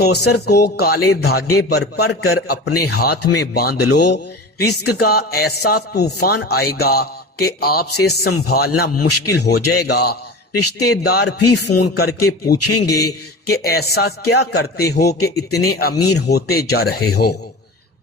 کوثر کو کالے دھاگے پر پڑھ کر اپنے ہاتھ میں باندھ لو، رزق کا ایسا طوفان آئے گا کہ آپ سے سنبھالنا مشکل ہو جائے گا۔ رشتے دار بھی فون کر کے پوچھیں گے کہ ایسا کیا کرتے ہو کہ اتنے امیر ہوتے جا رہے ہو۔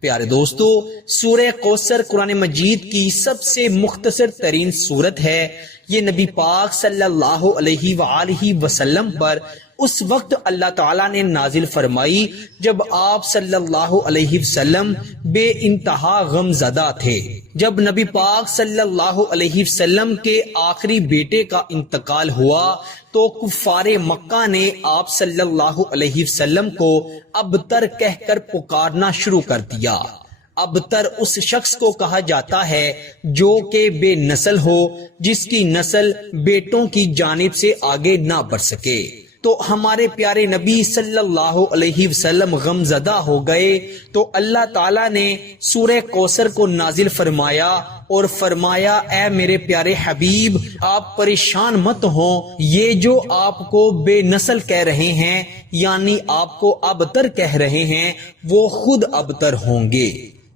پیارے دوستو، سورہ کوثر قرآن مجید کی سب سے مختصر ترین سورت ہے۔ یہ نبی پاک صلی اللہ علیہ وآلہ وسلم پر اس وقت اللہ تعالیٰ نے نازل فرمائی جب آپ صلی اللہ علیہ وسلم بے انتہا غم زدہ تھے۔ جب نبی پاک صلی اللہ علیہ وسلم کے آخری بیٹے کا انتقال ہوا تو کفار مکہ نے آپ صلی اللہ علیہ وسلم کو ابتر کہہ کر پکارنا شروع کر دیا۔ ابتر اس شخص کو کہا جاتا ہے جو کہ بے نسل ہو، جس کی نسل بیٹوں کی جانب سے آگے نہ بڑھ سکے۔ تو ہمارے پیارے نبی صلی اللہ علیہ وسلم غم زدہ ہو گئے تو اللہ تعالیٰ نے سورہ کوثر کو نازل فرمایا اور فرمایا، اے میرے پیارے حبیب، آپ پریشان مت ہوں، یہ جو آپ کو بے نسل کہہ رہے ہیں یعنی آپ کو ابتر کہہ رہے ہیں، وہ خود ابتر ہوں گے۔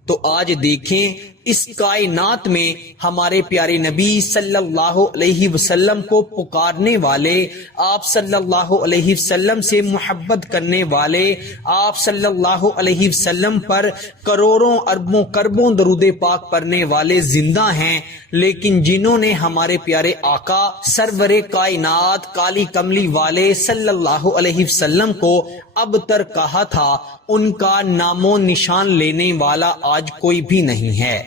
تو آج دیکھیں اس کائنات میں ہمارے پیارے نبی صلی اللہ علیہ وسلم کو پکارنے والے، آپ صلی اللہ علیہ وسلم سے محبت کرنے والے، آپ صلی اللہ علیہ وسلم پر کروڑوں اربوں کربوں درود پاک پڑھنے والے زندہ ہیں، لیکن جنہوں نے ہمارے پیارے آقا سرور کائنات کالی کملی والے صلی اللہ علیہ وسلم کو ابتر کہا تھا، ان کا نام و نشان لینے والا آج کوئی بھی نہیں ہے۔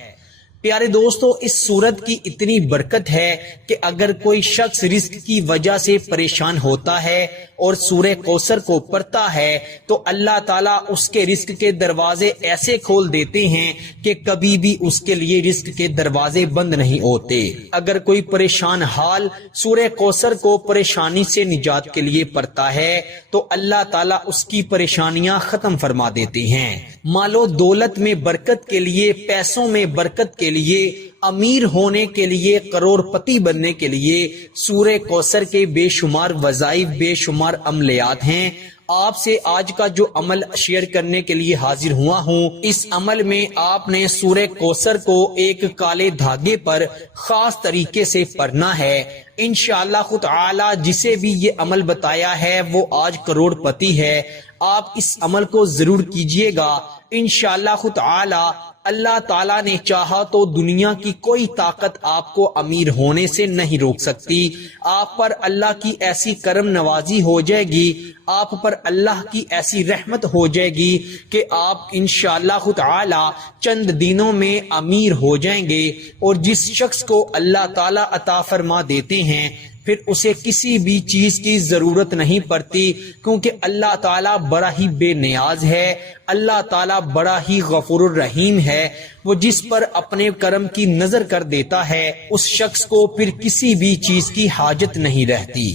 پیارے دوستو، اس سورت کی اتنی برکت ہے کہ اگر کوئی شخص رزق کی وجہ سے پریشان ہوتا ہے اور سورہ کوثر کو پڑھتا ہے تو اللہ تعالیٰ اس کے رزق کے دروازے ایسے کھول دیتے ہیں کہ کبھی بھی اس کے لیے رزق کے دروازے بند نہیں ہوتے۔ اگر کوئی پریشان حال سورہ کوثر کو پریشانی سے نجات کے لیے پڑھتا ہے تو اللہ تعالیٰ اس کی پریشانیاں ختم فرما دیتے ہیں۔ مال و دولت میں برکت کے لیے، پیسوں میں برکت کے لیے، امیر ہونے کے لیے، کروڑ پتی بننے کے لیے سورہ کوثر کے بے شمار وظائف، بے شمار عملیات ہیں۔ آپ سے آج کا جو عمل شیئر کرنے کے لیے حاضر ہوا ہوں، اس عمل میں آپ نے سورہ کوثر کو ایک کالے دھاگے پر خاص طریقے سے پڑھنا ہے۔ انشاءاللہ خود تعالی جسے بھی یہ عمل بتایا ہے وہ آج کروڑ پتی ہے۔ آپ اس عمل کو ضرور کیجئے گا، انشاءاللہ خود تعالی اللہ تعالیٰ نے چاہا تو دنیا کی کوئی طاقت آپ کو امیر ہونے سے نہیں روک سکتی۔ آپ پر اللہ کی ایسی کرم نوازی ہو جائے گی، آپ پر اللہ کی ایسی رحمت ہو جائے گی کہ آپ انشاءاللہ خود تعالی چند دنوں میں امیر ہو جائیں گے۔ اور جس شخص کو اللہ تعالیٰ عطا فرما دیتے ہیں پھر اسے کسی بھی چیز کی ضرورت نہیں پڑتی، کیونکہ اللہ تعالیٰ بڑا ہی بے نیاز ہے، اللہ تعالیٰ بڑا ہی غفور الرحیم ہے۔ وہ جس پر اپنے کرم کی نظر کر دیتا ہے اس شخص کو پھر کسی بھی چیز کی حاجت نہیں رہتی۔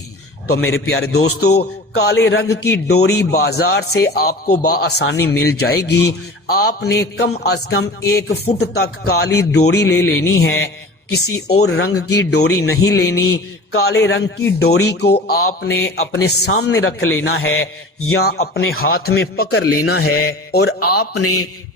تو میرے پیارے دوستو، کالے رنگ کی ڈوری بازار سے آپ کو بآسانی مل جائے گی۔ آپ نے کم از کم 1 فٹ تک کالی ڈوری لے لینی ہے، کسی اور رنگ کی ڈوری نہیں لینی۔ کالے رنگ کی ڈوری کو آپ نے اپنے سامنے رکھ لینا ہے یا اپنے ہاتھ میں پکڑ لینا ہے، اور آپ نے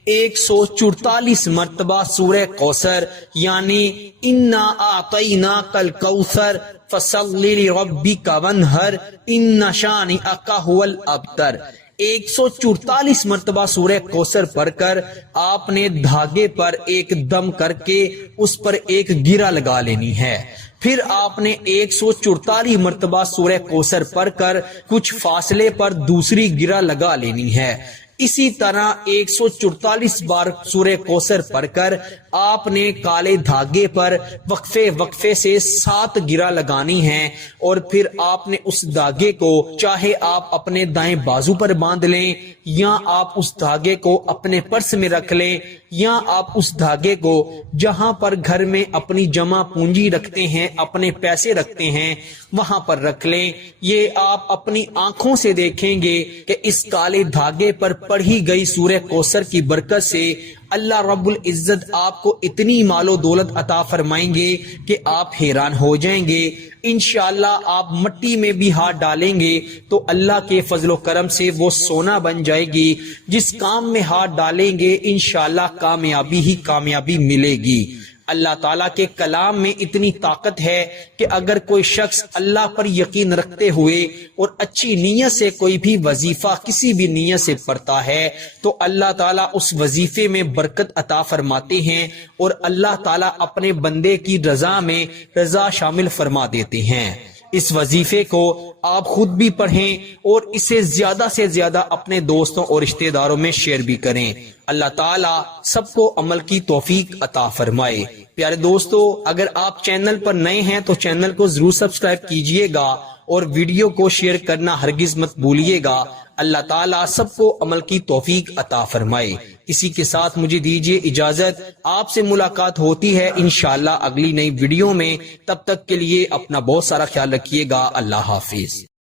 144 مرتبہ سورہ کوثر یعنی انا اعطیناک الکوثر فصلی لربک وانحر ان شانئک ھو الابتر 144 مرتبہ سورہ کوثر پڑھ کر آپ نے دھاگے پر ایک دم کر کے اس پر ایک گرہ لگا لینی ہے۔ پھر آپ نے 144 مرتبہ سورہ کوثر پڑھ کر کچھ فاصلے پر دوسری گرہ لگا لینی ہے۔ اسی طرح 144 بار سورہ کوثر پڑھ کر آپ نے کالے دھاگے پر وقفے سے 7 گرہ لگانی ہیں، اور پھر آپ نے اس دھاگے کو چاہے آپ اپنے دائیں بازو پر باندھ لیں یا آپ اس دھاگے کو اپنے پرس میں رکھ لیں یا آپ اس دھاگے کو جہاں پر گھر میں اپنی جمع پونجی رکھتے ہیں، اپنے پیسے رکھتے ہیں، وہاں پر رکھ لیں۔ یہ آپ اپنی آنکھوں سے دیکھیں گے کہ اس کالے دھاگے پر پڑھی گئی سورہ کوثر کی برکت سے اللہ رب العزت آپ کو اتنی مال و دولت عطا فرمائیں گے کہ آپ حیران ہو جائیں گے۔ انشاءاللہ آپ مٹی میں بھی ہاتھ ڈالیں گے تو اللہ کے فضل و کرم سے وہ سونا بن جائے گی۔ جس کام میں ہاتھ ڈالیں گے انشاءاللہ کامیابی ہی کامیابی ملے گی۔ اللہ تعالیٰ کے کلام میں اتنی طاقت ہے کہ اگر کوئی شخص اللہ پر یقین رکھتے ہوئے اور اچھی نیت سے کوئی بھی وظیفہ کسی بھی نیت سے پڑھتا ہے تو اللہ تعالیٰ اس وظیفے میں برکت عطا فرماتے ہیں اور اللہ تعالیٰ اپنے بندے کی رضا میں رضا شامل فرما دیتے ہیں۔ اس وظیفے کو آپ خود بھی پڑھیں اور اسے زیادہ سے زیادہ اپنے دوستوں اور رشتہ داروں میں شیئر بھی کریں۔ اللہ تعالیٰ سب کو عمل کی توفیق عطا فرمائے۔ پیارے دوستو، اگر آپ چینل پر نئے ہیں تو چینل کو ضرور سبسکرائب کیجئے گا اور ویڈیو کو شیئر کرنا ہرگز مت بھولیے گا۔ اللہ تعالیٰ سب کو عمل کی توفیق عطا فرمائے۔ اسی کے ساتھ مجھے دیجیے اجازت، آپ سے ملاقات ہوتی ہے انشاءاللہ اگلی نئی ویڈیو میں۔ تب تک کے لیے اپنا بہت سارا خیال رکھیے گا۔ اللہ حافظ۔